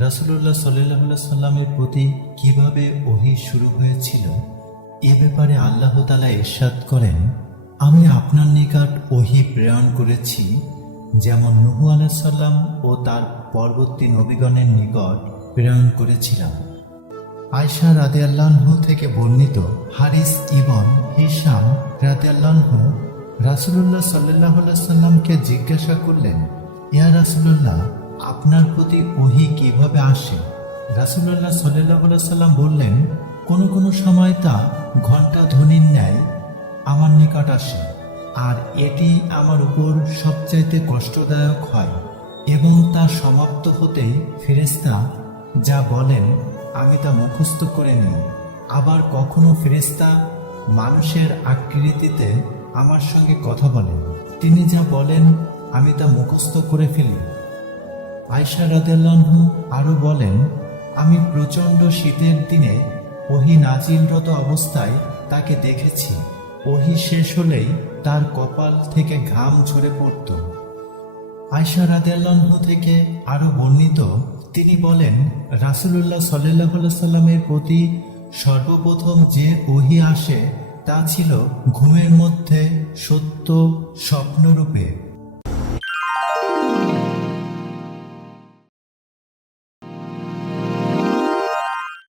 রাসূলুল্লাহ সাল্লাল্লাহু আলাইহি সাল্লামের প্রতি কিভাবে ওহী শুরু হয়েছিল এ ব্যাপারে আল্লাহ তাআলা ইরশাদ করেন, আমি আপনার নিকট ওহী প্রেরণ করেছি যেমন নূহ আলাইহিস সালাম ও তার পরবর্তী নবীগণের নিকট প্রেরণ করেছিলাম। আয়েশা রাদিয়াল্লাহু আনহা থেকে বর্ণিত, হারিস ইবন হিশাম রাদিয়াল্লাহু আনহু রাসূলুল্লাহ সাল্লাল্লাহু আলাইহি সাল্লামকে জিজ্ঞাসা করলেন, ইয়া রাসূলুল্লাহ, আপনার প্রতি ওহী কিভাবে আসে? রাসূলুল্লাহ সাল্লাল্লাহু আলাইহি সাল্লাম বললেন, কোনো কোনো সময় তা ঘণ্টা ধ্বনির ন্যায় আমার নিকট আসে, আর এটি আমার উপর সবচাইতে কষ্টদায়ক হয় এবং তা সমাপ্ত হতেই ফেরেশতা যা বলেন আমি তা মুখস্থ করে নিই। আবার কখনো ফেরেশতা মানুষের আকৃতিতে আমার সঙ্গে কথা বলেন, তিনি যা বলেন আমি তা মুখস্থ করে ফেলি। আয়েশা রাদিয়াল্লাহু আনহা আরো বলেন, আমি প্রচণ্ড শীতের দিনে ওহী নাজিলরত অবস্থায় তাকে দেখেছি। ওহী শেষ হলেই তার কপাল থেকে ঘাম ঝরে পড়ত। আয়েশা রাদিয়াল্লাহু আনহা থেকে আরো বর্ণিত, তিনি বলেন, রাসূলুল্লাহ সাল্লাল্লাহু আলাইহি সাল্লামের প্রতি সর্বপ্রথম যে ওহী আসে তা ছিল ঘুমের মধ্যে সত্য স্বপ্নরূপে।